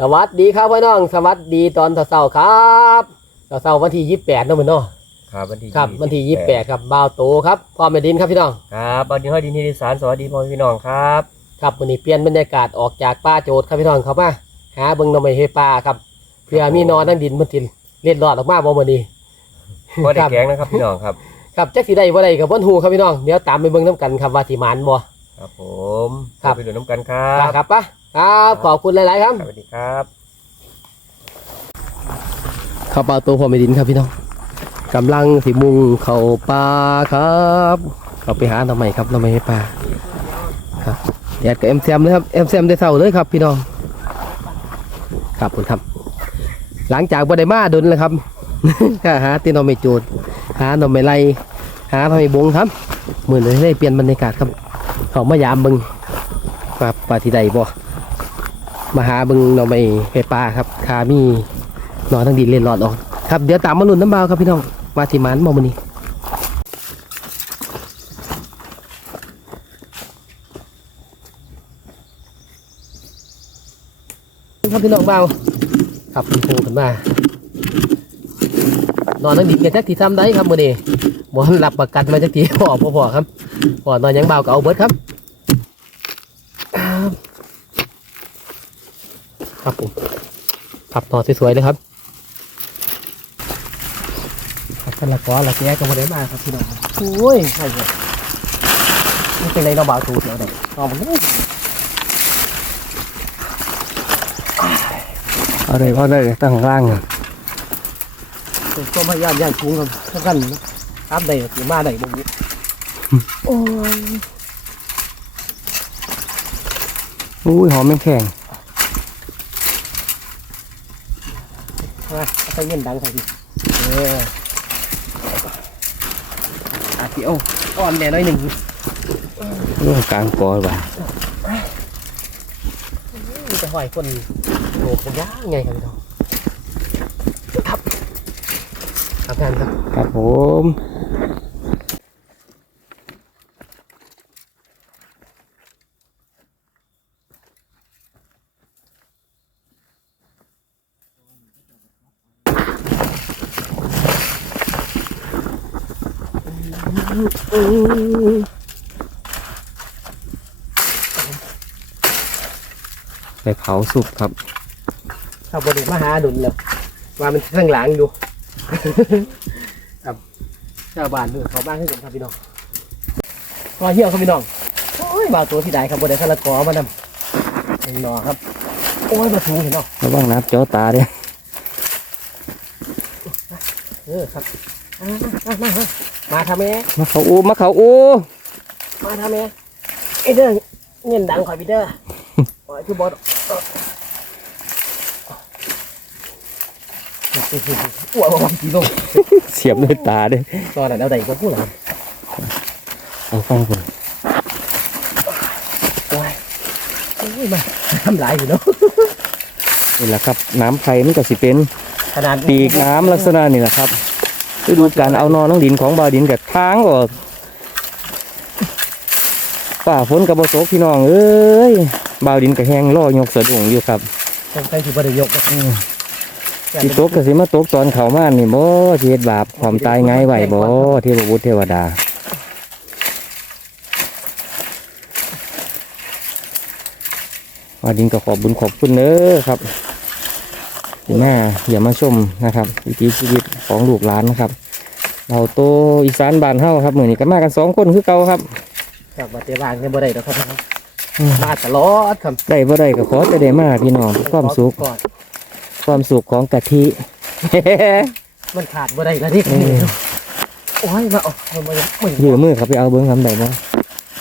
สวัสดีครับพี่น้อง สวัสดีตอนเช้าๆครับเช้าๆวันที่ยี่สิบแปดนะพี่น้องครับวันที่ครับวันที่ยี่สิบแปดครับบ่าวโตครับพ่อแม่ดินครับพี่น้องครับวันนี้ห้อยดินที่ดิสารสวัสดีพ่อแม่พี่น้องครับครับวันนี้เปลี่ยนบรรยากาศออกจากป่าโจดครับพี่น้องครับมาหาเบิ่งหน่อไม้เฮปลาครับเพื่อมีนอนนั่งดินมันติเล็ดรอดออกมาบ่มื้อนี้พ่อได้ครับแกงนะครับพี่น้องครับครับจักสิได้บ่ได้กับบ่ฮู้ครับพี่น้องเดี๋ยวตามไปเบิ่งนํกันครับว่าสิหมานบ่ครับผมครับไปดูน้ำกันครัครับบครับปะครับ ขอบคุณหลาย ๆ ครับ สวัสดีครับข้าวปลาตัวพ่อแม่ดินครับพี่น้องกำลังสิมุงเข้าป่าครับเราไปหาหน่อไม้ครับหน่อไม้ให้ปลาครับแดดกับเอ็มแซมเลยครับเอ็มแซมได้เศร้าเลยครับพี่น้องครับคุณครับ หลังจากบ่ได้มาดนเลยครับก็หาตีหน่อไม้โจดหาหน่อไม้ไล่หาหน่อไม้บงครับเหมือนเลยได้เปลี่ยนบรรยากาศครับเขามายามเบึงว่าปลาที่ใดบ่ มาหาบึงหน่อไม้ให้ปลาครับคามีนอนทั้งดินเล่นหลอดออกครับเดี๋ยวตามมาลุ่นน้ำเบาครับพี่น้องว่าสิมันมอมันนี้ครับพี่น้องเบาครับคุณครูกันมานอนทั้งดินกันจักที่ทำได้ครับมือนี้บอลหลับประกันมาจักทีพอพอครับพอนอนยังเบาก็เอาเบิดครับครับ ครับผมขับต่อสวยๆเลยครับครับท่านละกอละแกก็มาได้มาครับพี่น้องครับโอ้ยใช่เลยนี่เป็นไรเราบ่าวถูกเดี๋ยวไหนเอามันนี่อะไรพ่อได้ตั้งร่างเป็นตัวพยายามย่างชูงครับเท่ากันนะครับได้หรือมาได้บ่รู้โอ้ยอุ้ยหอมแม่งแข็ง มาเอาไปเงินดังใส่ดิเอออาทิโออ่อนแน่น้อยหนึ่งเรื่องกลางกอว่ะมีแต่หอยคนโหนกมันยากไงครับพี่น้องครับทำงานครับ ครับผม ไปเผาสุกครับถ้าบไดิมาหาดุลแล้วว่ามันข้างหลังอยู่ ครับชาวบ้านเพื่อเขาบ้านให้ผมครับพี่น้องรอเหี่ยวครับพี่น้องโอ้ยบ่าวตัวที่ใดครับบไดข้าละกอมานำหนึ่งหนอครับ โอ้ยมาถูเห็นเนาะระวังน้ำเจ้าตาเด้เออครับอ่ามามามา มาทำแม่มาเขาอูมาเขาอูมาทำแม่ไอ้เด้อเงินดังข่อยพี่เด้อโอ้ยคือบอสอ้วนมาพี่น้องเสียบด้วยตาเด้ตอนนั้นเอาใดก็พูดหรอเอาฟังคนโอ้ยโอ้ยมาทำลายอยู่เนาะนี่แหละครับ น้ำไผ่มันก็สิเป็น ขนาดปีกน้ำลักษณะนี่แหละครับ ฤดูการเอานอนน้องดินของบาวดินกับทางออกป่าฝนกับบตกพี่น้องเอ้ยบาวดินกับแห้งล่อยกสะดุ้งอยู่ครับตั้งใจถือบริยกนะอืมสิตกก็สิมาตกตอนเขามานี่บ่สิเฮ็ดบาปความตายไงไหวบ่เทพบุตรเทวดาบาวดินก็ขอบบุญขอบคุณเด้อครับที่มาอย่ามาชมนะครับวิถีชีวิต ของลูกหลานนะครับเราโตอีสานบ้านเฮาครับมื้อนี้ก็มากันสองคนคือเก่าครับครับมาเตะบางกันบ่ได้ดอกครับอืมมาตลอดครับได้บ่ได้ก็ขอแต่ได้มาพี่น้องความสุขก่อนความสุขของกะทิมันขาดบ่ได้แล้วนี่เออโอ้ยมาเอามันมาไม่ยืมมือเขาไปเอาเบิ้งทำได้บ่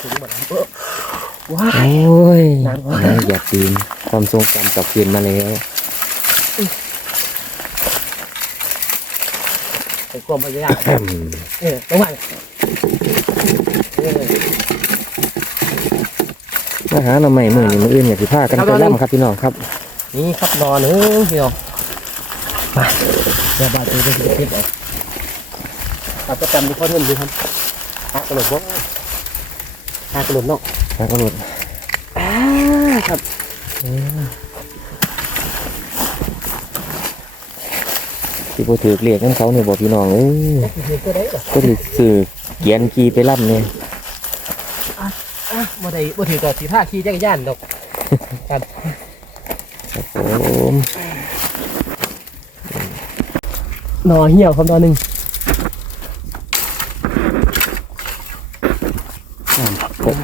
ถึงบ่ได้เออว้าโอ้ยน้ำน้ำอย่าตีนความทรงจำกลับคืนมาแล้ว ไอ้ความพยายามเออลงมาเออมาหาหน่อใหม่มือนี่มืออื่นอย่าสิพากันครับไปเราล่ำครับพี่น้องครับ นี่ครับนอนเฮ้ยพี่น้องมาเดี๋ยวบาดตัวจะคิดเอาครับก็จำที่เขาเทินดูครับฮะกระโดดบ่ฮะกระโดดเนาะแล้วก็หลุดอ่าครับ ที่บ่ถือเรียกกันเขาเนี่ยบอกพี่น้องเอ้ยตัวได้เหรอก็ถือสื่อเกียนขี่ไปล่ำเนี่ยอะบ่ได้บ่ถือต่อสีท่าขี่จักรยานดอกกันโอ้มหนอเหี่ยวครับตอนหนึ่งน้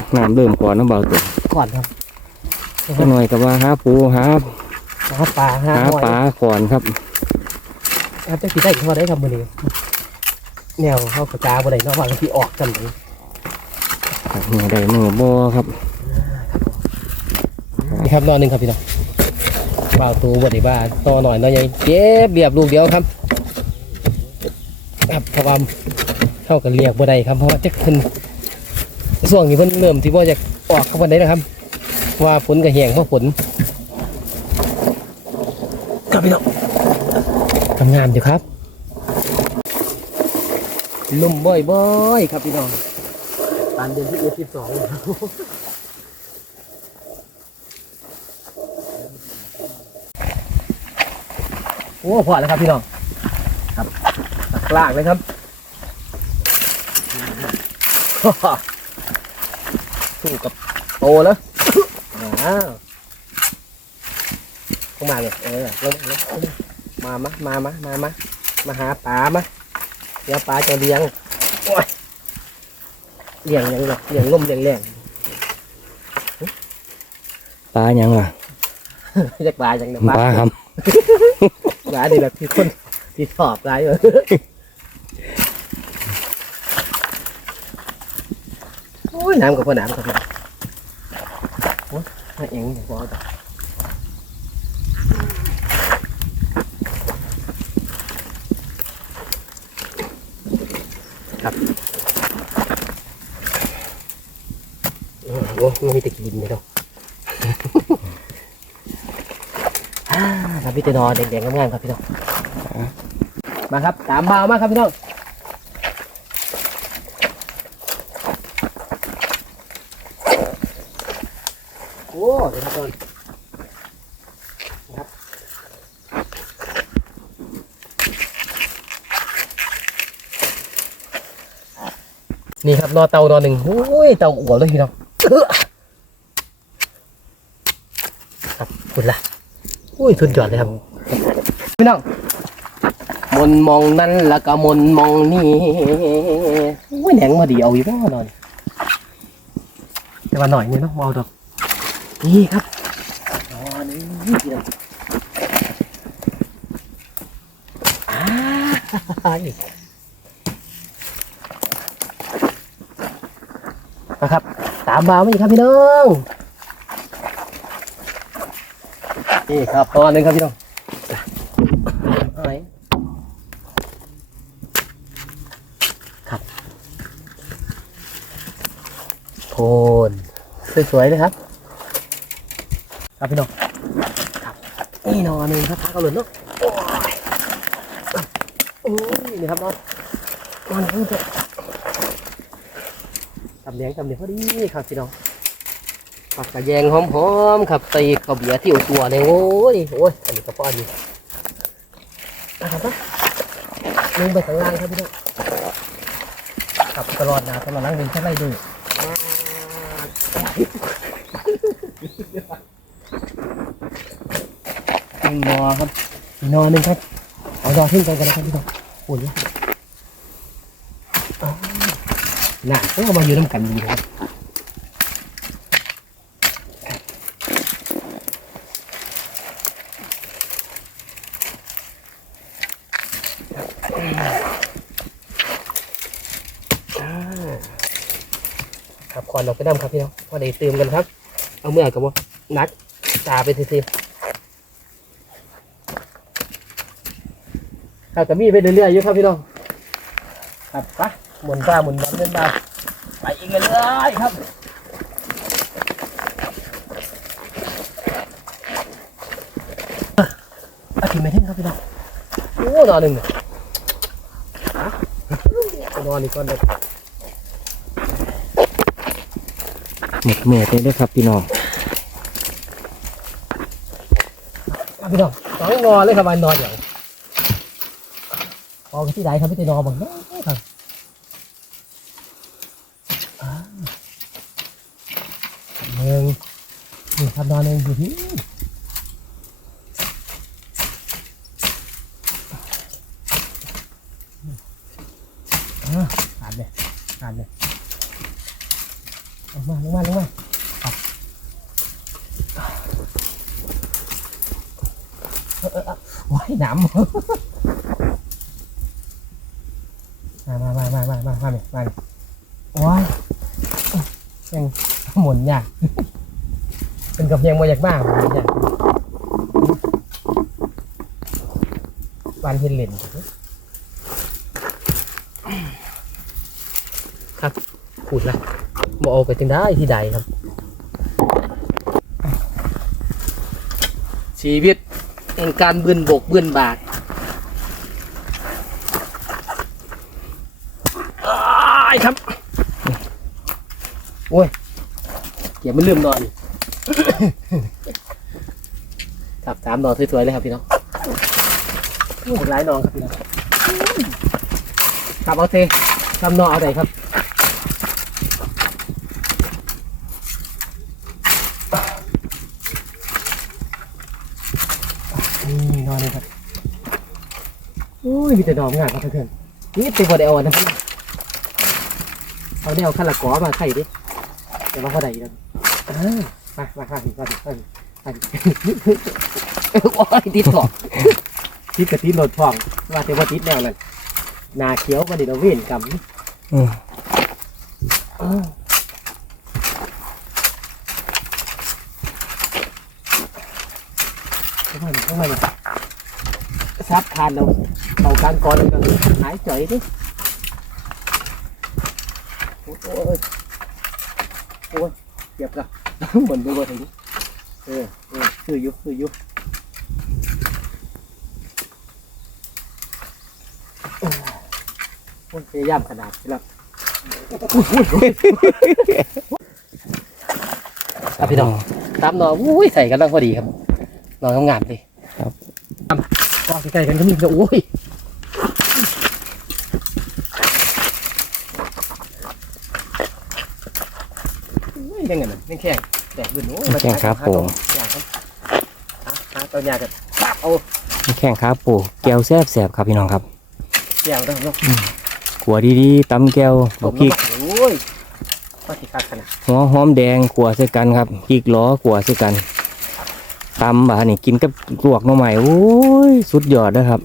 ำน้ำเริ่มก่อนน้ำเบาตัวก่อนครับก็หน่อยกับว่าหาปูหาหาปลาหาหาหอยปลาก่อนครับ ครับจะสีได้เขาได้ครับมื้อนี้แนวเขากระจาบ่ได้เนาะว่าที่ออกกันเลยมือใดมือบ่ครับนี่ครับนอนหนึ่งครับพี่น้องบ่าวตูบ่ได้บ้าต่อหน่อยเนาะยังเก็บเรียบลูกเดียวครับครับเพราะว่าเข้ากันเรียกบ่ได้ครับเพราะว่าจะขึ้นช่วงนี้เพิ่นเริ่มที่ว่าจะออกเข้าวันไหนนะครับ ว่าฝนก็แห้งเพราะฝนครับพี่น้อง ทำงานอยู่ครับลุ่มบ่อยๆครับพี่น้องตานเดือนที่เอสิบสองโอ้พอแล้วครับพี่น้องครับตักลากเลยครับสู้กับโตแล้วอ้าวเข้ามาเลยเออลงลง มามะมามามามามาหาปลามาเดี๋ยวปลาจะเลี้ยงโอ้ยเลี้ยงยังแบบเลี้ยงล่มเลี้ยงแรงปลาหยังล่ะจะปลาอย่างเดียวปลาครับปลาดีแบบที่คนที่ชอบปลาอยู่โอ้ยน้ำกับพ่อน้ำกับพ่อโอ้ยมาเองอย่างพอจ้ะครับโอ้โห มันมีแต่กินเลยเนาะอ่าครับพี่เตนอแดงๆงามๆครับพี่น้องมาครับตามบ่ามาครับพี่น้องโอ้เดี๋ยวครับก่อนนะครับนี่ครับนอเตานอหนึ่งโอ้ยเตาอวบเลยพี่น้อง ครับคุณล่ะอุ้ยสุดยอดเลยครับพี่น้องมนมองนั่นแล้วก็มนมองนี่อุ้ยแหนงมาดีเอาอยู่บ้านอนแต่ว่าหน่อยนี่เนาะเอาดอกนี่ครับอ๋อนี่พี่น้องอ่านะครับ ตามมาไหมครับพี่น้อง นี่ครับตอนหนึงครับพี่น้องอะไรครับโทนสวยๆเลยครับ ครับพี่น้องครับนี่นอนหนึ่งครับพักเอาหลุดเนาะโอ้ยโอ้ยนี่ครับนอนนอนเพิ่งจะทำเลี้ยงทำเลี้ยงพอดีครับพี่น้อง ผักกระแยงหอมๆครับใส่ข้าวเบียร์ที่อุตัวเลยโอ้ยโอ้ยอันนี้ก็ป้อนอยู่นะครับนะลงไปข้างล่างครับพี่น้องขับตลอดนะตลอดล่างเป็นแค่ไรดูหนึ่งนอครับอีกนอหนึ่งครับเอาดอทิ้งกันกันนะครับพี่น้องโอ้ยอ้าวน่ะต้องเอามาอยู่น้ำกันดีครับ ค รับควันออกไปน้ำครับพี่น้องพอได้เติมกันครับ เอาเมื่อกับว่านักตาไปซีๆครับกับมีไปเรื่อยๆอยู่ครับพี่น้องครับไปหมุนบ้าหมุนบ้าเล่นบ้าไปอีกเรื่อยๆครับอะอาทิตย์ไม่ถึงครับพี่น้องโอ้นอนหนึ่งเนี่ยอะนอนอีกก่อนเลย หมดเมื่อดเลยครับพี่น้องพี่น้องสองงอเลยครับวันนอนอย่างออกที่ใดครับพี่ตนอนบังเด้อครับอ่าหนึ่งนี่ครับนอนหนึ่งอยู่ที่อ่าขาดเลยขาดเลย ลงมาลงมาลงมาเออว้ายหนำมามามามามามามาเนี่ยมาเนี่ยยังหมุนยากเป็นกับยังมาอยากบ้างหมุนยากวันเห็นเหรียญครับพูดละ โอาไปจึงได้ที่ใดครับ ชีวิตแห่งการบืนบกบืนบากอ้ายครับ โอ้ยเดี๋ยวมันลืมนอน ครับสามนอนสวยๆเลยครับพี่น้องหลายนอนครับพี่น้องครับเอาเททำนอนเอาไหนครับ นี่นอนเลยครับโอ้ย มีแต่ดอกงามครับเพื่อนๆนี่เป็นบอดเอลนะพี่เอาเนี่ยเอาขั้นละกอมาไข่ดิเดี๋ยวมาเข้าใดแล้วอ่ามามามามามามามาโอ้ยติดถอกติดกับติดโหลดฟองว่าแต่ว่าติดแนวนั้นหนาเขียวก็ดิเราเว้นกำนี่อืมอ้าวเข้ามาเข้ามาซับทานเรา เอาการกรกันหายใจดิโอ้ยโอ้ยเจ็บละเหมือนดูว่าถึงเออเออคืออยู่คืออยู่โอ้ยพยายามขนาดนี้แล้วครับพี่น้องตามหนออุ้ยใส่กันลังพอดีครับหนอนงามๆเลยครับก็ใกล้ๆกันก็มีแต่โอ้ย ยยังไงมันยังแข็งแตกบึนโอ้ยแข้งขาโป่งอยากครับหาหาตัวยากันปาบเอาแข้งขาปูแก้วแซ่บแสบครับพี่น้องครับแก้วได้เนาะขัวดีๆตำแก้วผบัมกพริกโอ้ยก็ที่คักขนาดหัวหอมแดงขัวใส่กันครับพริกล้อขัวใส่กันตำบ่านี่กินกับลวกหน่อไม้โอ้ยสุดยอดนะครับ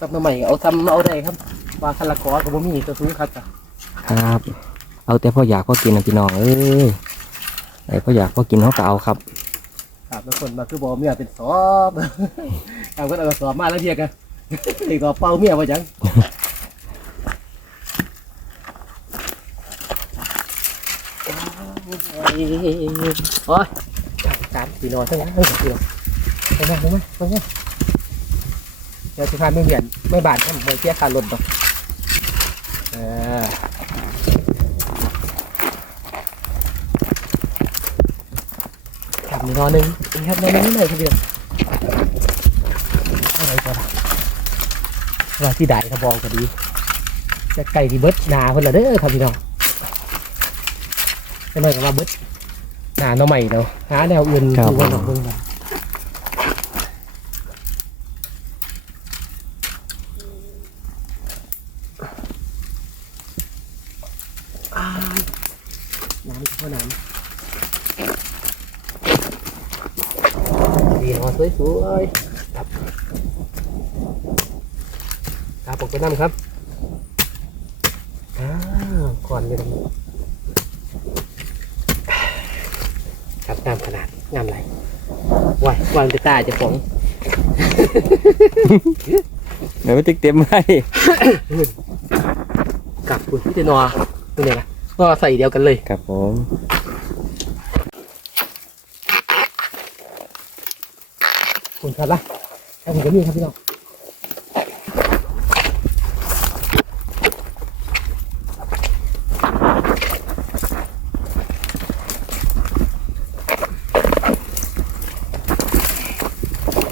กับมาใหม่เอาทำเอาได้ครับปลาคาราคอกับบ่มีตัวสูงครับจ้ะครับ เอาแต่พออยากพอกินนะพี่น้องเอ้ยไอ้พออยากพอกินเขาก็เอาครับ ครับแล้วคนมาคือบ่เมียเป็นสอบเอาก็เอาสอบมาแล้วเทียกันอีกก็เป่าเมียว่าจังโอ้ยสามสี่นอนทั้งนั้นเฮ้ยสี่นอนไปมาไปมาไปมาเดี๋ยวจะพาไม่เบียนไม่บาดครับไม่เสียค่ารถดอกเออครับมี นอนหนึ่งอีกครับนอนหนึ่งนิดหน่อยครับเดียวอะไรก็ได้ว่าที่ใดกระบองก็ดี จะไก่ที่เบิดหนาคนละเด้อครับพี่น้องจะหน่อยกับว่าเบิดหนาเนาะใหม่เนาะหาแนวอื่นครับดูว่าดอกเบิ่งกันอ้ายน้ำก็น้ำ ดีเนาะสวยๆครับครับผมไปนั่ครับอ้าวก่อนเลยครับงามขนาดงามไรวายวางจะตาจะฝงเดี๋ยวไปติ๊กเต็มให้กับคุณพี่เจนอตัวไหนนะนอใส่เดียวกันเลยครับผม คุณครับละแล้วผมก็มีครับพี่น้อง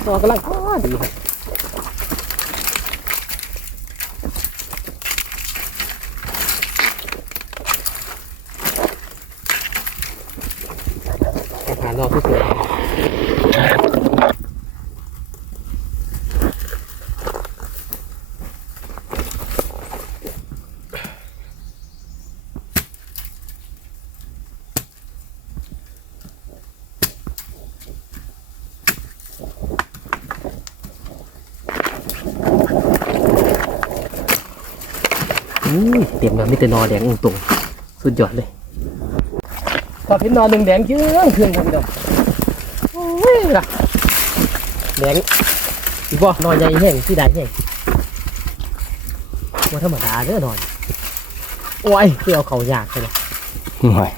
นอกำลังพอดีครับ อุ้ย เต็มแล้วมีแต่นอแดงตรงๆสุดยอดเลยพอเห็นนอหนึ่งแดงเยื้องเครื่องครับพี่น้องโอ้ยล่ะแดงอีกบ่นอใหญ่แห้งที่ใดแห้งว่าธรรมดาเด้อนอนโอ้ยคือเอาเขายากเลยหน่อย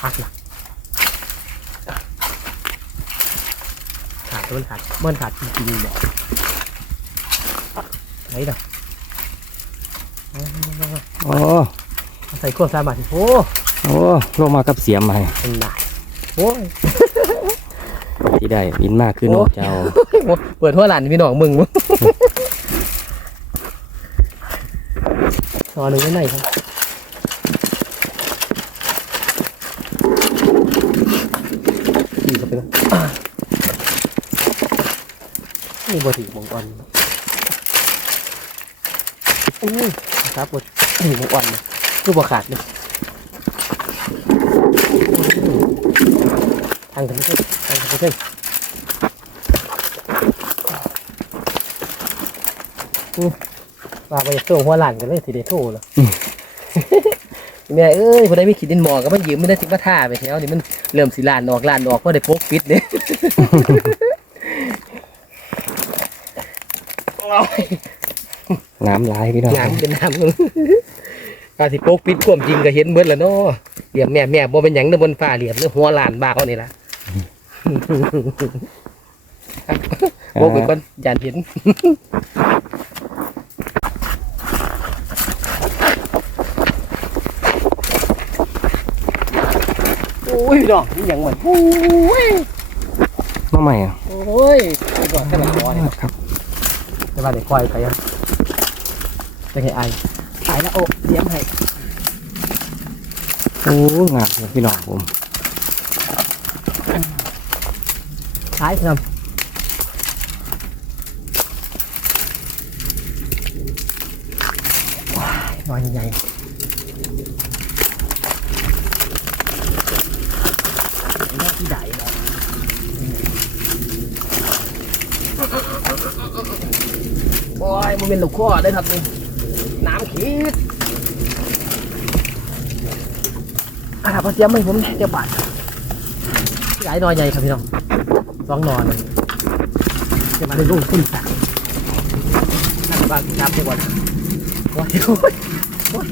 พักละขาดมันขาดมันขาดจริงๆเนี่ย ไหนเด้อโอ้ใส่ขั้วสามบาทโอ้โอ้ลงมากับเสียมมาให้เป็นได้โอ้ยที่ได้บินมากขึ้นนกเจ้าเปิดหัวหลานพี่น้องมึงมึงนอนหนึ่งไว้ไหนครับขี่เข้าไปนะอ่านี่บอถือมงกร อุ้ยครับบอถือมงกรเลยคือบอขาดเลยทางกันไม่ใช่ทางกันไม่ใช่ว่าไปโซ่หัวหลานกันเลยทีเดียวโซ่เลยแม่เอ้ยพอได้ไม่ขีดดินหมอก็มันยืมไม่ได้สิมาท่าไปแถวนี่มันเริ่มสิลานออกลานออกเพราะได้พกปิดเนี่ยโอ้ย น้ำลายพี่น้องน้ำเป็นน้ำเลยถ้าสิพกปิดความจริงก็เห็นเบิดแล้วเนาะเหลี่ยมแม่แม่บ่เป็นหยังเด้อบนฟ้าเหลี่ยมเนื้อหัวหลานบ้าเอานี่ล่ะโอ้เป็นคนยานเห็นโอ้ยดอกนี่ยังเหมือนโอ้ยมาใหม่อะโอ้ยไอ้ดอกแค่ละคอเนี่ยครับแต่ว่าเด็กคอยไปยัง จะให้ไอไอแล้วโอ้เลี้ยงให้โอ้งามเลยพี่น้องผมขายทำว้ายนอนใหญ่หน้าที่ใดเนาะโอ้ยมันเป็นลูกข้อได้ครับนี่ น้ำขีดอ่าพอเสียมให้ผมเจ้าบาทหลายนอนใหญ่ครับพี่น้องสองนอนจะมาในรูปขึ้นสามนั่งบางครับทุกคนโอ้ยโอ้ยโอ้ย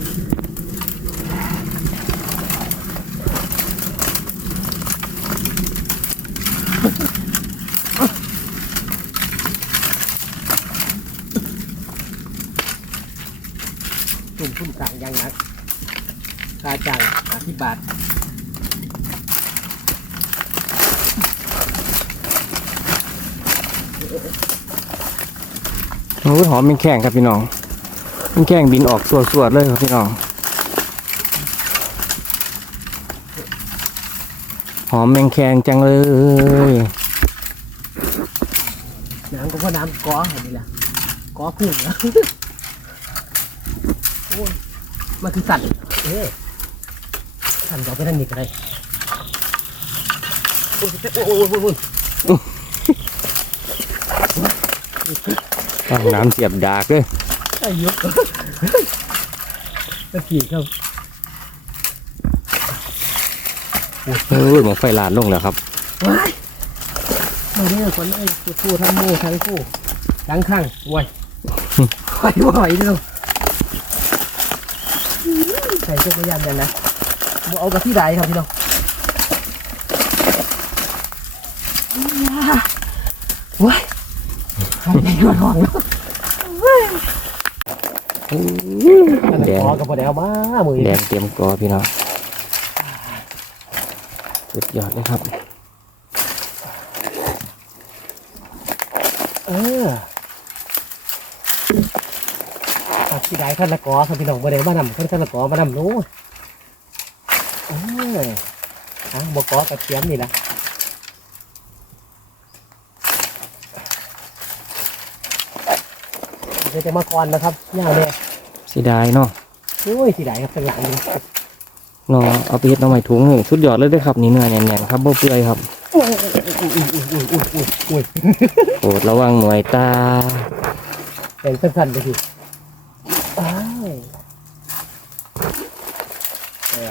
ตุ่มพุ่นกลางยังนัก ค่าจ้างอาทิบาทโอ้ยหอมเป็นแข้งครับพี่น้องเป็นแข้งบินออกสวดๆเลยครับพี่น้อง หอมแมงแคงจังเลยน้ำก็เพราะน้ำก้อเห็นไหมล่ะก้อพุ่งนะโอ้ยมันคือสั่นเอ้ ยสั่นต่อไปทางนี้ก็ได้โอ้ยโอ้ยโอ้ยโอ้ยโอ้ยตั้งน้ำเสียบดากเลยไอ้ยุกตะกี้ครับโอ้ยหมองไฟลาดลงแล้วครับว้ายมาเด้อคนเอ้ยคู่ทั้งหมู่ทั้งคู่ทั้งข้างไว้ไว้ไว้เด้อใส่เครื่องพยายามกันนะบ่ เอากระที่ใดครับพี่น้องว้ายทำไงก่อนห้องเนาะแดงพอกับพอแล้วมามือแดงเต็มกอพี่น้องสุดยอดเลยครับ เออตัดที่ใดขั้นละกอครับพี่น้องบ่ได้มานำขั้นขั้นละกอมานำโน้ โอ้ยอะบกอกระเทียมนี่นะเดี๋ยวจะมาก่อนนะครับย่าเลยเสียดายเนาะโอ้ยสิได้ครับข้างหลังนี่เนาะเอาไปเฮ็ดหน้องใหม่ถุงนี่สุดยอดเลยเด้อครับนี่เนื้อแน่นๆครับบ่เปื่อยครับอุ้ยอุ้ยอุ้ยอุ้ยอุ้ยอุ้ยโปรดระวังหน่วยตาเป็นสั้นๆไปทีอ้าวเออ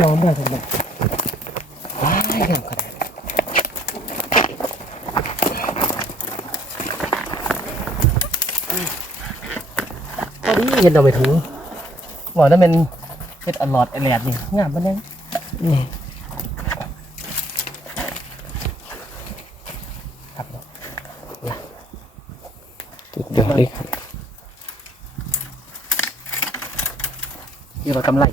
ยอมได้ทำไมว้ายงามขนาดนั้นพอดีเห็นเราไปถูบอกนั่นเป็นเห็ดอลอดอลแลดนี่งามปะเนี่ยนี่ครับสุดยอดเลยครับนี่ว่ากำไร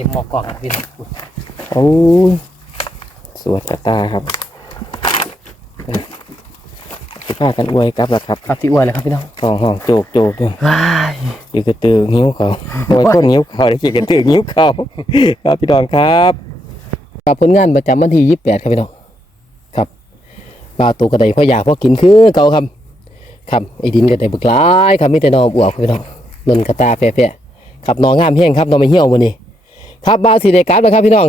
ต็มหมอกกล่องครับพี่น้องโอ้ยสวดกระตาครับสิพากันอวยกลับแล้วครับครับที่อ้วนเลยครับพี่น้องห้องห้องโจกโจกอยู่ว้ายอยู่กระตือหิ้วเขาโอ้ยคนหิ้วเขาได้กี่กระตือหิ้วเขาครับพี่ดอนครับกับผลงานประจำวันที่ยี่สิบแปดครับพี่น้องครับปลาตัวกระไดพ่ออยากพ่อกินคือเก่าครับครับไอ้ดินกระไดบึกหลายครับมีแต่หนออวบครับพี่น้องนนกระตาแฝะๆครับหนองามแห้งครับหนอไม่เหี่ยววันนี้ ครับบาสีเดกัสนะครับพี่น้อง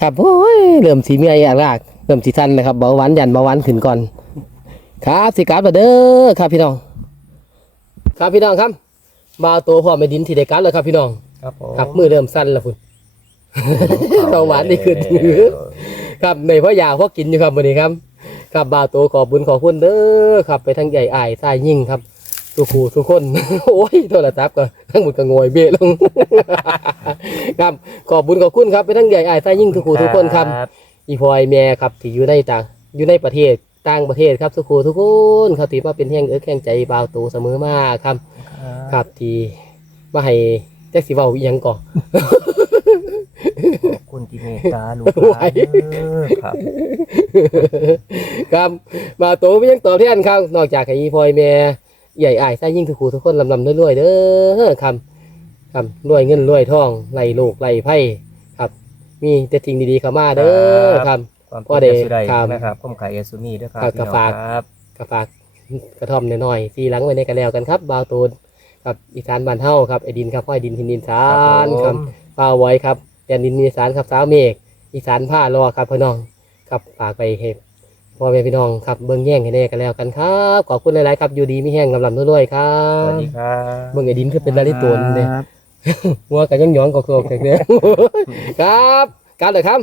ครับโอ้ยเริ่มสีเมียอยากลากเริ่มสีทันเลยครับเบาหวานยันเบาหวานขึ้นก่อน ครับสีกัสมาเด้อครับพี่น้อง ครับพี่น้องครับบาตัวพ่อไม่ดินสีเดกัสเลยครับพี่น้อง ครับผมครับมือเริ่มสั้นแล้วคุณเบาหวานนี่ขึ้นครับในพ่อยาพ่อกินอยู่ครับวันนี้ครับ ครับบาตัวขอบบุญขอบคุณเด้อครับ ไปทั้งใหญ่อายทรายยิ่งครับ ทุกคู่ทุกคน โอ้ยโทรศัพท์ก็ทั้งหมดก็งอยเบะลง ครับขอบบุญขอบคุณครับไปทั้งใหญ่อายทรายยิ่งทุกคู่ทุกคนครับ อีพลอยแม่ครับที่อยู่ในต่างอยู่ในประเทศต่างประเทศครับทุกคู่ทุกคนเขาที่มาเป็นแห่งเอิกแห่งใจบาวตูเสมอมาครับ ครับที่มาให้แจ็คสีเบาอีหยังก่อน ขอบคุณที่เมตตาลูกไหวครับ ครับ มาโตไม่ยังตอบแทนครับนอกจากให้อีพลอยแม่ ใหญ่อายใส่ยิ่งทุกคู่ทุกคนลำลำรวยๆเด้อครับครับรวยเงินรวยทองไหลลูกไหลไพ่ครับ มีแต่สิ่งดีๆเข้ามาเด้อครับความพ่อเดชสุดใดครับนะครับผมขายเอซูนี่ด้วยครับครับพี่น้องฝากครับกระฝากกระท่อมน้อยๆสีหลังไว้ในกระแล้วกันครับบาวตูนครับอีสานบ้านเฮาครับไอดินครับพ่อไอดินทินดินสานครับป้าไว้ครับแดนดินอีสานครับสาวเมฆอีสานผ้ารอครับพี่น้องครับฝากไปเห็บ พ่อแม่พี่น้องครับเบิ้งแย่งให้แน่กันแล้วกันครับขอบคุณหลายๆครับอยู่ดีไม่แห้งกำลังด้วยๆครัสบวัสดีครับเบิ้งไอ้ดินคือเป็นลาลิตัวนี่หัวกันยังหยองกอกๆแข็งๆครับการเลยครับ